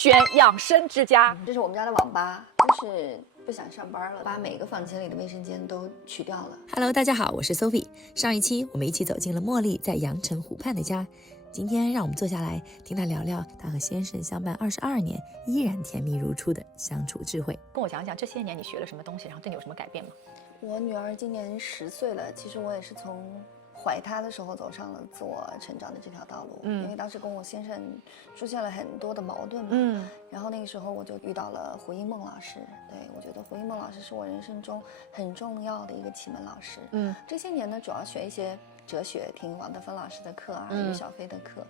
选养生之家。这是我们家的网吧，就是不想上班了，把每个房间里的卫生间都取掉了。Hello， 大家好，我是 Sophie。上一期我们一起走进了茉莉在阳澄湖畔的家，今天让我们坐下来听她聊聊她和先生相伴22年依然甜蜜如初的相处智慧。跟我讲讲这些年你学了什么东西，然后对你有什么改变吗？我女儿今年10岁了，其实我也是从怀她的时候走上了自我成长的这条道路。因为当时跟我先生出现了很多的矛盾嘛。然后那个时候我就遇到了胡因梦老师。对，我觉得胡因梦老师是我人生中很重要的一个启蒙老师。这些年呢，主要学一些哲学，听王德芬老师的课啊，于小飞的课。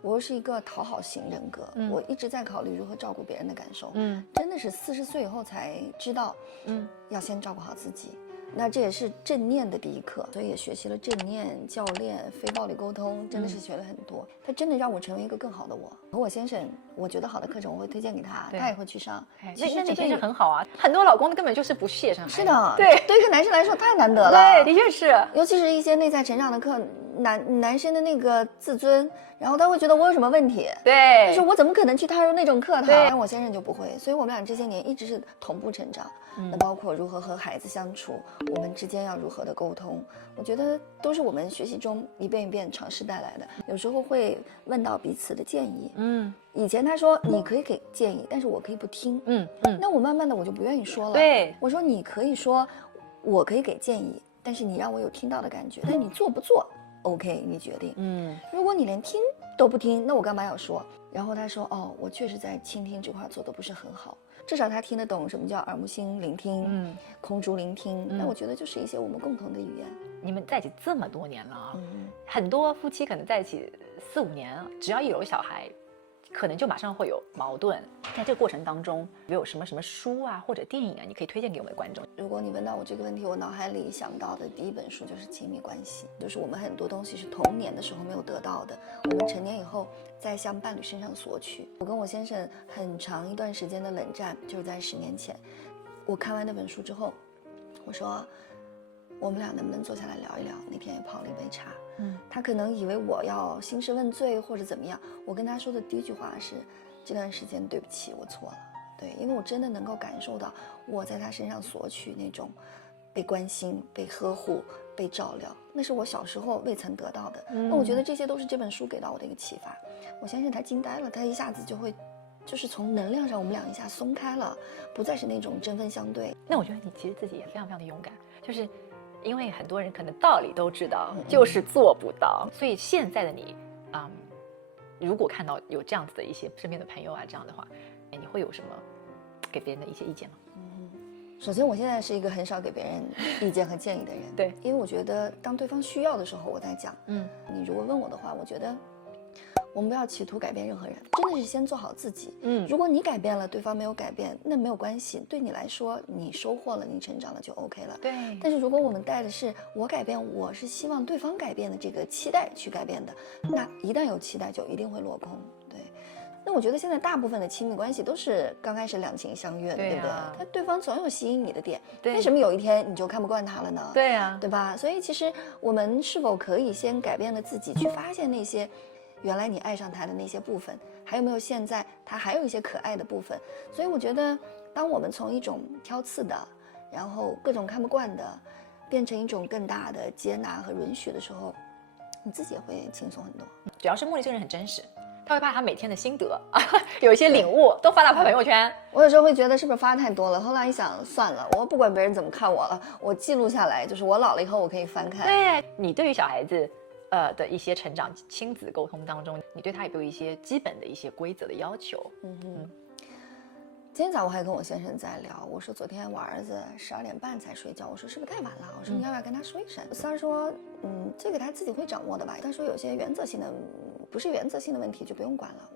我又是一个讨好型人格，我一直在考虑如何照顾别人的感受。真的是40岁以后才知道，要先照顾好自己。那这也是正念的第一课，所以也学习了正念、教练、非暴力沟通，真的是学了很多。它真的让我成为一个更好的我。和我先生，我觉得好的课程我会推荐给他，他也会去上。那你先生很好啊，很多老公根本就是不屑上。是的，对，对一个男生来说太难得了。对，的确是，尤其是一些内在成长的课，男生的那个自尊，然后他会觉得我有什么问题。对，但是我怎么可能去踏入那种课堂？但我先生就不会，所以我们俩这些年一直是同步成长。那包括如何和孩子相处，我们之间要如何的沟通，我觉得都是我们学习中一遍一遍尝试带来的。有时候会问到彼此的建议。以前他说你可以给建议，但是我可以不听。那我慢慢的我就不愿意说了。对，我说你可以说，我可以给建议，但是你让我有听到的感觉，但你做不做 OK 你决定。如果你连听都不听，那我干嘛要说？然后他说哦，我确实在倾听这块做的不是很好，至少他听得懂什么叫耳目心聆听，空竹聆听。那我觉得就是一些我们共同的语言。你们在一起这么多年了啊，很多夫妻可能在一起4、5年，只要一有小孩，可能就马上会有矛盾。在这个过程当中，有什么书啊或者电影啊，你可以推荐给我们的观众？如果你问到我这个问题，我脑海里想到的第一本书就是《亲密关系》，就是我们很多东西是童年的时候没有得到的，我们成年以后再向伴侣身上索取。我跟我先生很长一段时间的冷战，就是在10年前。我看完那本书之后，我说我们俩能不能坐下来聊一聊？那天也泡了一杯茶。他可能以为我要兴师问罪或者怎么样，我跟他说的第一句话是这段时间对不起，我错了。对，因为我真的能够感受到我在他身上索取那种被关心、被呵护、被照料，那是我小时候未曾得到的。那我觉得这些都是这本书给到我的一个启发。我相信他惊呆了，他一下子就会就是从能量上我们俩一下松开了，不再是那种针锋相对。那我觉得你其实自己也非常非常的勇敢，就是因为很多人可能道理都知道，就是做不到。所以现在的你，如果看到有这样子的一些身边的朋友啊，这样的话，你会有什么给别人的一些意见吗？首先，我现在是一个很少给别人意见和建议的人。对，因为我觉得当对方需要的时候，我在讲。你如果问我的话，我觉得我们不要企图改变任何人，真的是先做好自己。如果你改变了，对方没有改变，那没有关系，对你来说，你收获了，你成长了就 OK 了。对。但是如果我们带的是我改变，我是希望对方改变的这个期待去改变的，那一旦有期待，就一定会落空。对。那我觉得现在大部分的亲密关系都是刚开始两情相悦的，对不对？他对方总有吸引你的点，为什么有一天你就看不惯他了呢？对啊，对吧？所以其实我们是否可以先改变了自己，去发现那些原来你爱上他的那些部分，还有没有现在他还有一些可爱的部分？所以我觉得，当我们从一种挑刺的，然后各种看不惯的，变成一种更大的接纳和允许的时候，你自己也会轻松很多。主要是茉莉这个人很真实。他会把他每天的心得有一些领悟都发到朋友圈。我有时候会觉得是不是发太多了，后来一想算了，我不管别人怎么看我了，我记录下来，就是我老了以后我可以翻看。对，你对于小孩子的一些成长亲子沟通当中，你对他有没有一些基本的一些规则的要求？今天早上我还跟我先生在聊，我说昨天我儿子12点半才睡觉，我说是不是太晚了？我说你要不要跟他说一声？三儿说，这个他自己会掌握的吧。他说有些原则性的，不是原则性的问题就不用管了。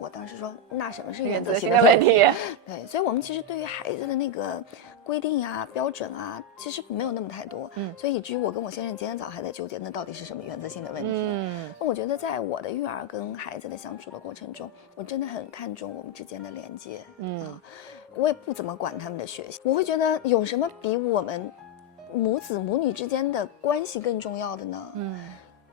我当时说，那什么是原则性的问题？对，所以我们其实对于孩子的那个规定呀、标准啊，其实没有那么太多。所以以至于我跟我先生今天早上还在纠结，那到底是什么原则性的问题？那我觉得在我的育儿跟孩子的相处的过程中，我真的很看重我们之间的连接。我也不怎么管他们的学习，我会觉得有什么比我们母子母女之间的关系更重要的呢？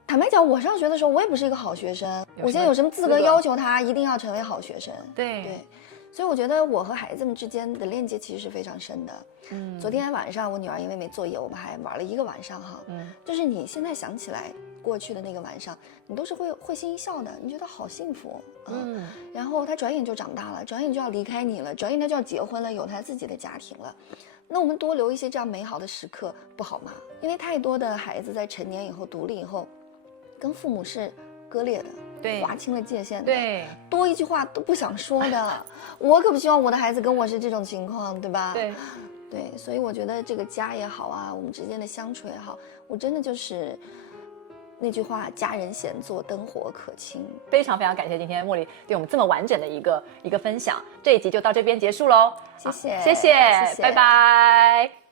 坦白讲，我上学的时候我也不是一个好学生，我现在有什么资格要求他一定要成为好学生？对。所以我觉得我和孩子们之间的链接其实是非常深的。昨天晚上我女儿因为没作业，我们还玩了一个晚上哈。就是你现在想起来过去的那个晚上，你都是会心一笑的，你觉得好幸福。然后他转眼就长大了，转眼就要离开你了，转眼他就要结婚了，有他自己的家庭了。那我们多留一些这样美好的时刻不好吗？因为太多的孩子在成年以后独立以后，跟父母是割裂的。对，划清了界限的，对，多一句话都不想说的。我可不希望我的孩子跟我是这种情况，对吧？对，所以我觉得这个家也好啊，我们之间的相处也好，我真的就是那句话，家人闲坐，灯火可亲。非常非常感谢今天茉莉对我们这么完整的一个分享，这一集就到这边结束喽。谢谢，谢谢，拜拜。